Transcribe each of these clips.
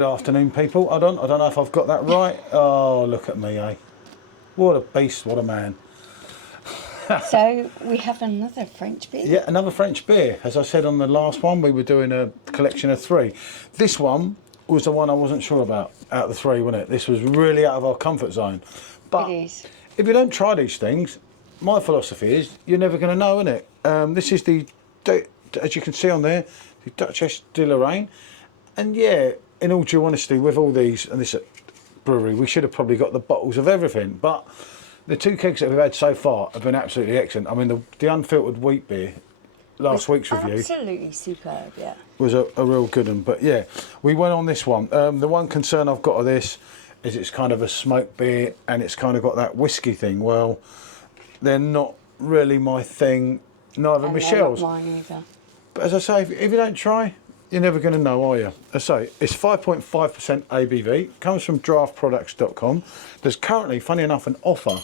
Good afternoon, people. I don't know if I've got that right. Oh, look at me, eh? What a beast, what a man. So we have another French beer. Yeah, another French beer. As I said on the last one, we were doing a collection of 3. This one was the one I wasn't sure about out of the 3, wasn't it? This was really out of our comfort zone. But It is. if you don't try these things, my philosophy is you're never going to know, innit? This is the, as you can see on there, the Dutchess de Lorraine. And yeah, in all due honesty, with all these, and this brewery, we should have probably got the bottles of everything. But the 2 kegs that we've had so far have been absolutely excellent. I mean, the unfiltered wheat beer, last week's review, Absolutely superb, yeah. was a real good one. But yeah, we went on this one. The one concern I've got of this is it's kind of a smoked beer and it's kind of got that whiskey thing. Well, they're not really my thing, neither And Michelle's. they're not mine either. But as I say, if you don't try, you're never going to know, are you? As I say, it's 5.5% ABV. Comes from draftproducts.com. There's currently, funny enough, an offer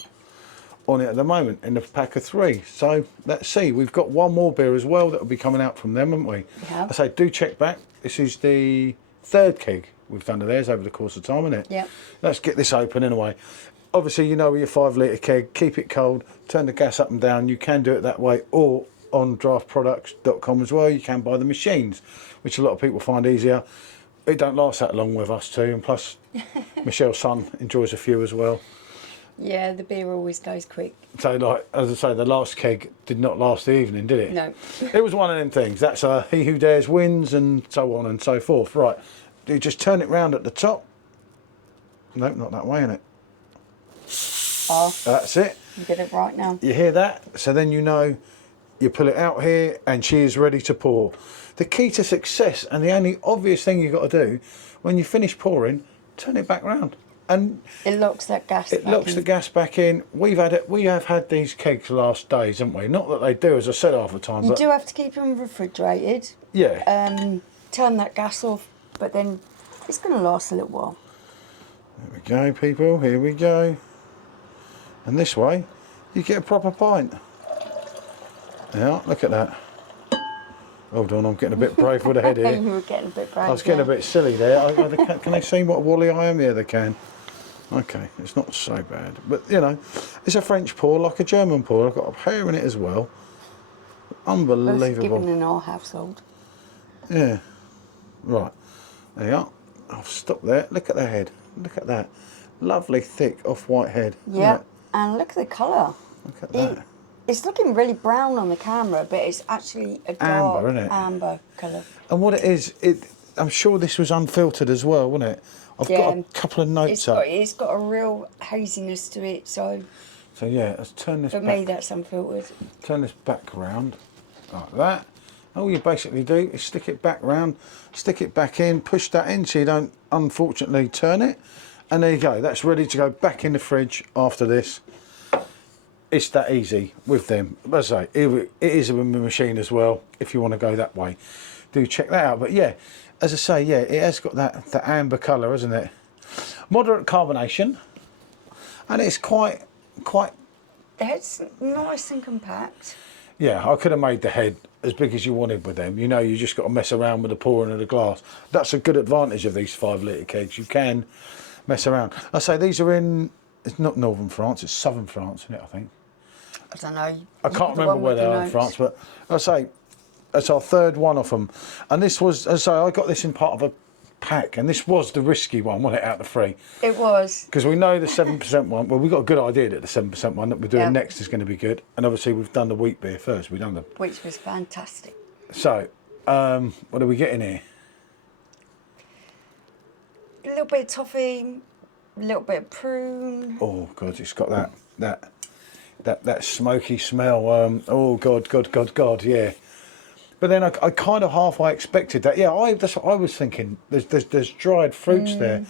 on it at the moment in the pack of 3. So let's see. We've got one more beer as well that will be coming out from them, haven't we? Yeah. I say, do check back. This is the 3rd keg we've done of theirs over the course of time, isn't it? Yeah. Let's get this open anyway. Obviously, you know, with your 5 litre keg, keep it cold, turn the gas up and down. You can do it that way, or on draftproducts.com as well. You can buy the machines, which a lot of people find easier. It don't last that long with us too, and plus Michelle's son enjoys a few as well. Yeah, the beer always goes quick. So, like, as I say, the last keg did not last the evening, did it? No. It was one of them things. That's he who dares wins, and so on and so forth. Right, do you just turn it round at the top? No, not that way, innit? Oh, That's it. you get it right now. You hear that? So then you know you pull it out here and she is ready to pour. The key to success, and the only obvious thing you've got to do when you finish pouring, turn it back round. And It locks that gas it back locks in. the gas back in. We have had these kegs last days, haven't we? Not that they do, as I said half the time. You but do have to keep them refrigerated. yeah. Turn that gas off, but then it's going to last a little while. There we go, people. Here we go. And this way, you get a proper pint. Yeah, look at that. Hold on, I'm getting a bit brave with the head here. You were getting a bit brave. I was getting a bit silly there. Can they see what a wally I am? Yeah, they can. Okay, it's not so bad. But, you know, it's a French pour, like a German pour. I've got a pear in it as well. Unbelievable. Given in our household. Yeah. Right. There you are. I'll stop there. Look at the head. Look at that. Lovely, thick, off-white head. Yeah, and look at the colour. Look at that. It's looking really brown on the camera, but it's actually a dark Amber, isn't it? amber colour. And what it is, I'm sure this was unfiltered as well, wasn't it? I've got a couple of notes up. It's got a real haziness to it, so So yeah, let's turn this for back. me that's unfiltered. Turn this back round, like that. All you basically do is stick it back round, stick it back in, push that in so you don't unfortunately turn it. And there you go, that's ready to go back in the fridge after this. It's that easy with them. As I say, it is a machine as well, if you want to go that way. Do check that out. But yeah, as I say, yeah, it has got that amber colour, hasn't it? Moderate carbonation. And it's quite... It's nice and compact. Yeah, I could have made the head as big as you wanted with them. You know, you just got to mess around with the pouring of the glass. That's a good advantage of these 5 litre kegs. You can mess around. I say these are in... It's not northern France, it's southern France, isn't it, I think? I don't know. I can't remember where they are in France, but I say that's our 3rd one of them. And this was, as I say, I got this in part of a pack, and this was the risky one, wasn't it, out of the 3? It was. Because we know the 7% one, well, we've got a good idea that the 7% one that we're doing next is going to be good. And obviously we've done the wheat beer first, we've done the... Which was fantastic. So, what are we getting here? A little bit of toffee, a little bit of prune. Oh, God, it's got that smoky smell. Oh, God, yeah. But then I kind of halfway expected that. Yeah, that's what I was thinking. There's dried fruits there.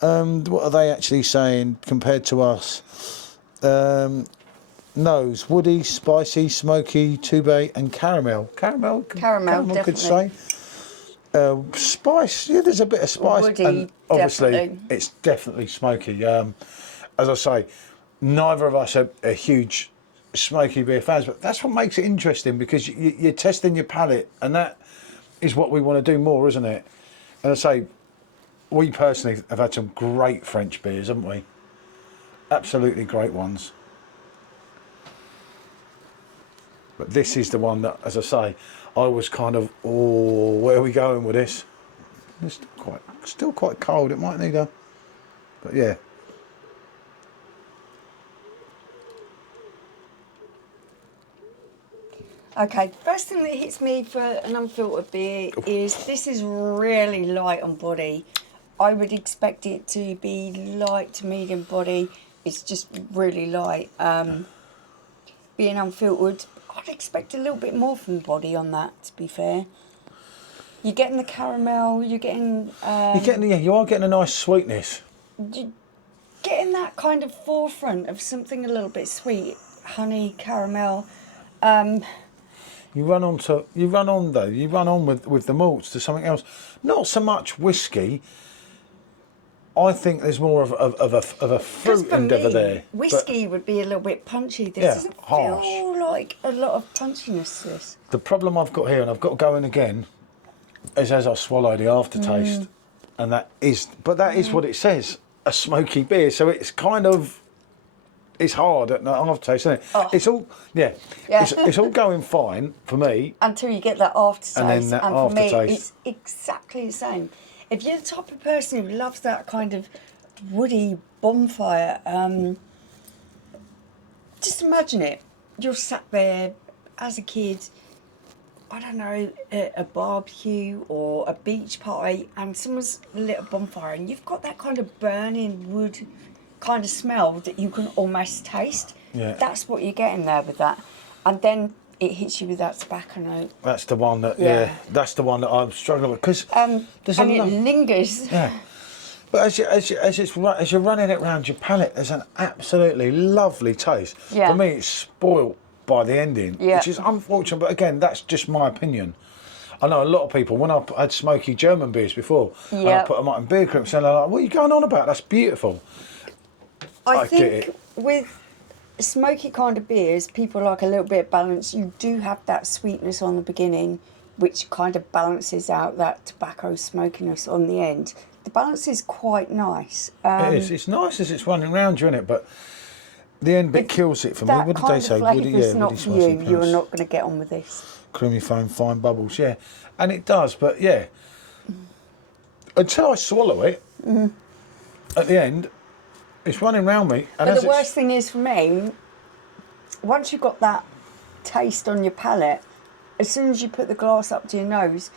What are they actually saying compared to us? Nose, woody, spicy, smoky, tubé, and caramel. Caramel Definitely. could say. Spice, yeah, there's a bit of spice. Woody, and obviously, definitely. it's definitely smoky. As I say, neither of us are huge smoky beer fans, but that's what makes it interesting, because you're testing your palate, and that is what we want to do more, isn't it? And I say, we personally have had some great French beers, haven't we? Absolutely great ones. But this is the one that, as I say, I was kind of, oh, where are we going with this? It's still quite cold. It might need a, but yeah. Okay, first thing that hits me for an unfiltered beer is this is really light on body. I would expect it to be light to medium body. It's just really light. Being unfiltered, I'd expect a little bit more from the body on that, to be fair. You're getting the caramel, you're getting... You are getting a nice sweetness. You're getting that kind of forefront of something a little bit sweet. Honey, caramel. You run on with the malts to something else. Not so much whiskey. I think there's more of a fruit endeavour there. Whiskey would be a little bit punchy. This doesn't feel like a lot of punchiness to this. The problem I've got here, and I've got to go in again, is as I swallow the aftertaste, and that is what it says, a smoky beer. So it's kind of, it's hard at the aftertaste, isn't it? Oh. It's all, it's all going fine for me. Until you get that aftertaste. And then that aftertaste. For me, it's exactly the same. If you're the type of person who loves that kind of woody bonfire, just imagine it. You're sat there as a kid, I don't know, at a barbecue or a beach party, and someone's lit a bonfire, and you've got that kind of burning wood kind of smell that you can almost taste. Yeah. That's what you're getting there with that. And then it hits you with that tobacco note. That's the one that, that's the one that I'm struggling with, because and it lingers. Yeah, but as you're running it around your palate, there's an absolutely lovely taste. Yeah. For me, it's spoilt by the ending, which is unfortunate. But again, that's just my opinion. I know a lot of people, when I've had smoky German beers before, and I put them out in beer groups, and they're like, "What are you going on about? That's beautiful." I think with smoky kind of beers, people like a little bit of balance. You do have that sweetness on the beginning, which kind of balances out that tobacco smokiness on the end. The balance is quite nice. It is. It's nice as it's running around you, isn't it? But the end bit kills it for me. What did they say? Flavour's not for you. You're not going to get on with this. Creamy foam, fine bubbles, and it does. But until I swallow it, at the end, it's running round me. And but the worst thing is for me, once you've got that taste on your palate, as soon as you put the glass up to your nose,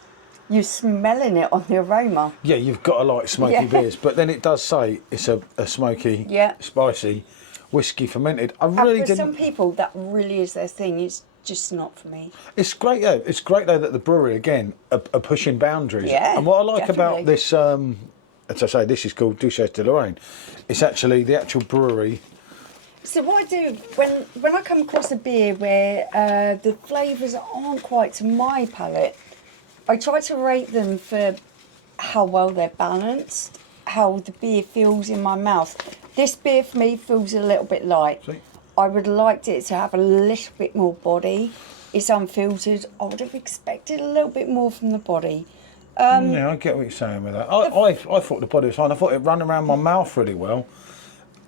you're smelling it on the aroma. Yeah, you've got to like smoky beers, but then it does say it's a smoky, spicy, whiskey fermented. For some people, that really is their thing. It's just not for me. It's great, It's great though that the brewery again are pushing boundaries. Yeah, and what I like about this, as I say, this is called Dutchess de Lorraine. It's actually the actual brewery. So what I do when I come across a beer where the flavours aren't quite to my palate, I try to rate them for how well they're balanced, how the beer feels in my mouth. This beer for me feels a little bit light. See? I would have liked it to have a little bit more body. It's unfiltered. I would have expected a little bit more from the body. Yeah, I get what you're saying with that. I thought the body was fine. I thought it ran around my mouth really well.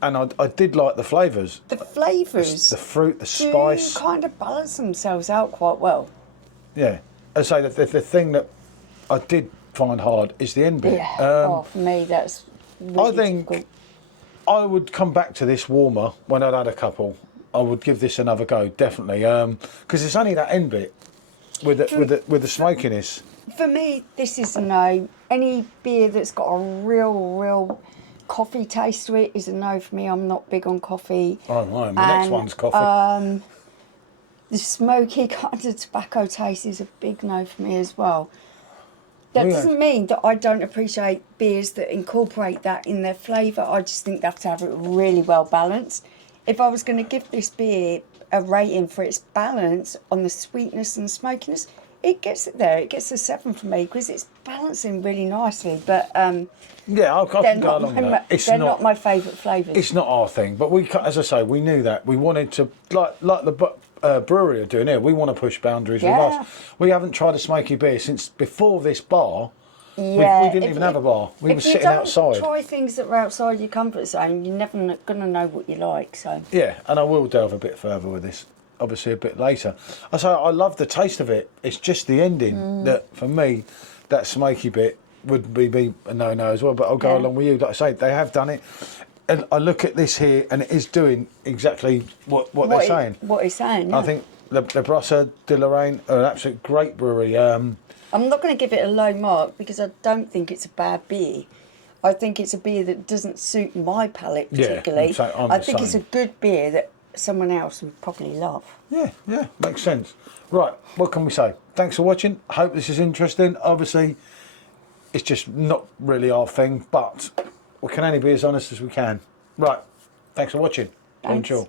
And I did like the flavours. The flavours. The fruit, the spice. Do kind of balance themselves out quite well. Yeah. As I say, the thing that I did find hard is the end bit. Yeah. For me, that's really I think difficult. I would come back to this warmer when I'd had a couple. I would give this another go, definitely. Because it's only that end bit with the smokiness. For me, this is a no. Any beer that's got a real coffee taste to it is a no for me. I'm not big on coffee. Oh, right. My next one's coffee. The smoky kind of tobacco taste is a big no for me as well. That doesn't mean that I don't appreciate beers that incorporate that in their flavour. I just think they have to have it really well balanced. If I was going to give this beer a rating for its balance on the sweetness and smokiness, it gets it there. It gets a 7 for me because it's balancing really nicely. But yeah, I can go along with that. They're not my favourite flavours. It's not our thing, but we, as I say, we knew that. We wanted to, like the brewery are doing here, we want to push boundaries with us. We haven't tried a smoky beer since before this bar. Yeah, we didn't even have a bar. We were sitting outside. If you don't try things that are outside your comfort zone, you're never going to know what you like. So Yeah, and I will delve a bit further with this, obviously a bit later. I say I love the taste of it. It's just the ending that, for me, that smoky bit would be a no-no as well. But I'll go along with you. Like I say, they have done it. And I look at this here, and it is doing exactly what they're saying. What he's saying, yeah. I think the Brasseurs de Lorraine are an absolute great brewery. I'm not going to give it a low mark because I don't think it's a bad beer. I think it's a beer that doesn't suit my palate particularly. Yeah, I think it's a good beer that someone else would probably love. Yeah, makes sense. Right, what can we say? Thanks for watching. I hope this is interesting. Obviously, it's just not really our thing, but we can only be as honest as we can. Right, thanks for watching. Thanks. Bonjour.